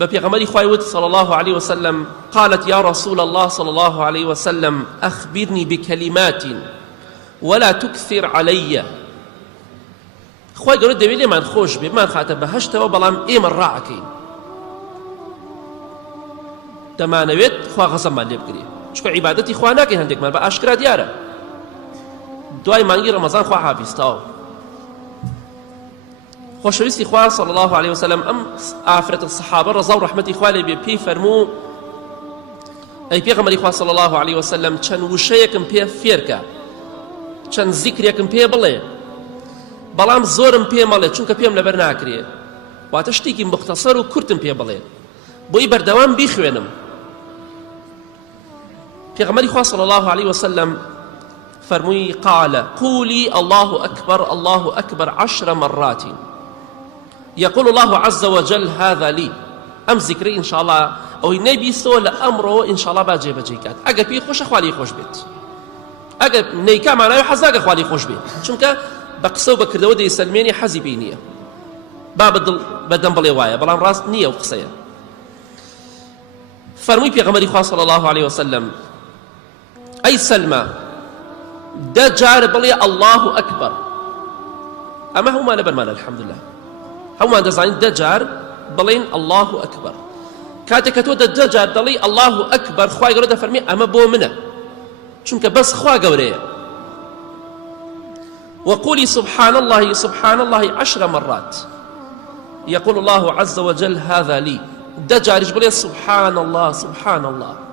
بپیغمبری خوای وت صلى الله عليه وسلم قالت يا رسول الله صلى الله عليه وسلم أخبرني بكلمات ولا تكثر علي خوای گەورە دەوێت لێمان خۆش بێ بمان خاتە بەهەشتەوە بەڵام ئێمە ڕائەکەین دەمانەوێت خوا غەزەبمان لێ بگرێ چونکە عیبادەتی خوا ناکەین هەندێکمان بە ئاشکرا دیارە دوای مانگی ڕەمەزان خوا حافیزتاوە خۆشەویستی خوا صلی الله عليه وسلم ئەم ئافرەتە سەحابە ڕەزا و ڕەحمەتی خوا لێ بێ پێی فەرموو ئەی پێغەمبەری خوا صلی الله عليه وسلم چەند وشەیەکم پێ فێرکە چەند زیکرێکم پێ بڵێ بەڵام زۆرم پێ مەڵێ چونکە پێم لەبەر ناکرێ واتە شتێکی مختصر و کورتم پێ بڵێ بۆی بەردەوام بیخوێنم پێغەمبەری خوا صلی الله عليه وسلم فرمووی قال قولي الله أكبر الله أكبر 10 مرات يقول الله عز وجل هذا لي أم ذكري إن شاء الله أو النبي سول أمره إن شاء الله باجي بجيكات أجا بي خوش أخوالي خوش بيت أجا نيكا معناه حزاق أخوالي خوش بيت شونك بقصو بكردو دي سلميني حزي بينية با بدن بلي وايا بلان راس نية وقصية فرمي بيغمري خواه صلى الله عليه وسلم أي سلمى دا جار بلي الله أكبر أما هو ما نبر مانا الحمد لله هو ما دزعين دا جار بلين الله أكبر كاتك تو دا جار بلي الله أكبر خواه قرد فرمي أما بو منه چونك بس خواه قوريه وقولي سبحان الله سبحان الله 10 مرات يقول الله عز وجل هذا لي دا جارج بلي سبحان الله سبحان الله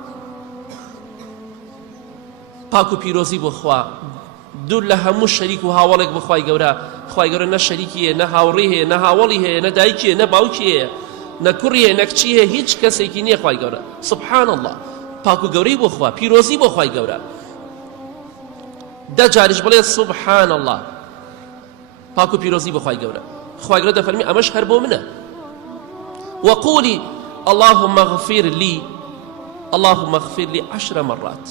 پاکو پیرۆزی بۆ خوا دوور لە هەموو شەریک و هاوڵێک بۆ خوای گەورە خوای گەورە نە شەریکی هەیە نە هاوڕێ هەیە نە هاوڵی هەیە نە دایکی هەیە نە باوکی هەیە نە کوڕی هەیە نە کچی هەیە هیچ کەسێکی نییە خوای گەورە سبحان الله پاکو گەورەی بۆ خوا پیرۆزی بۆ خوای گەورە دا جاریش بڵێ سبحان الله پاکو پیرۆزی بۆ خوای گەورە خوای گەورە دەفەرمی ئەمەش هەر بۆ منە وقولي اللهم اغفر لي اللهم اغفر لي 10 مرات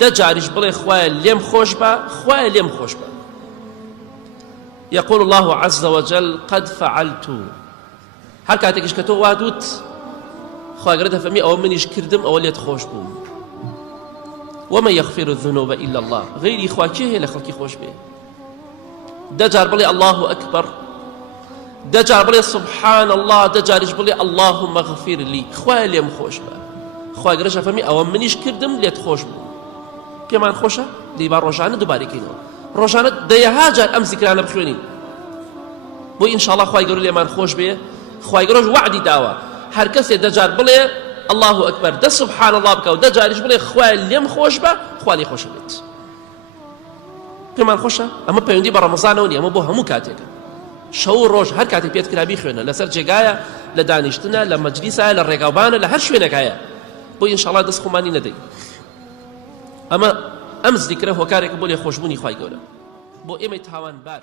دا جاريش بلي خويا ليم خوش با خويا ليم خوش با يقول الله عز وجل قد فعلت هر كاتكش كتو وادوت خويا قرده فمي او منيش كردم او ليت خوش بوم وما يغفر الذنوب الا الله غيري خويا كيه لخلقي خوش به دا جار بلي الله اكبر دا جار بلي سبحان الله دا جاريش بلي اللهم اغفر لي خويا ليم خوش با خويا قرده فمي او منيش كردم ليت خوش بوم پێمان خۆشە دەیبا ڕۆژانە دووبارەکەینەوە ڕۆژانە دەیەها جار ئەم زیکرانە بخوێنین بۆی ئینشاءڵڵا خوای گەورە لێمان خۆش بێ خوای گەورەش وعدی داوە هەر کەسێ دەجار بڵێ الله ئەکبەر دە سوبحان الله بکە و دە جاریش بڵێ خوای لێم خۆش بە خوا لێ خۆشە بێت پێمان خۆشە ئەمە پەیوەندی بە ڕەمەزانەوە نیە ئەمە بۆ هەموو کاتێکە شەو و ڕۆژ هەر کاتێک پێت کرا بیخوێنە لەسەر جێگایە لە دانیشتنە لە مەجلیسە لە ڕێگاوبانە لە هەر شوێنێکایە بۆی ئینشاءڵڵا دەست خۆمانی نەدەین ئەمە ئەم زیکرە هۆکارێکە بۆ لێ خۆشبوونی خوای گەورە بۆ ئێمەی تاوانبار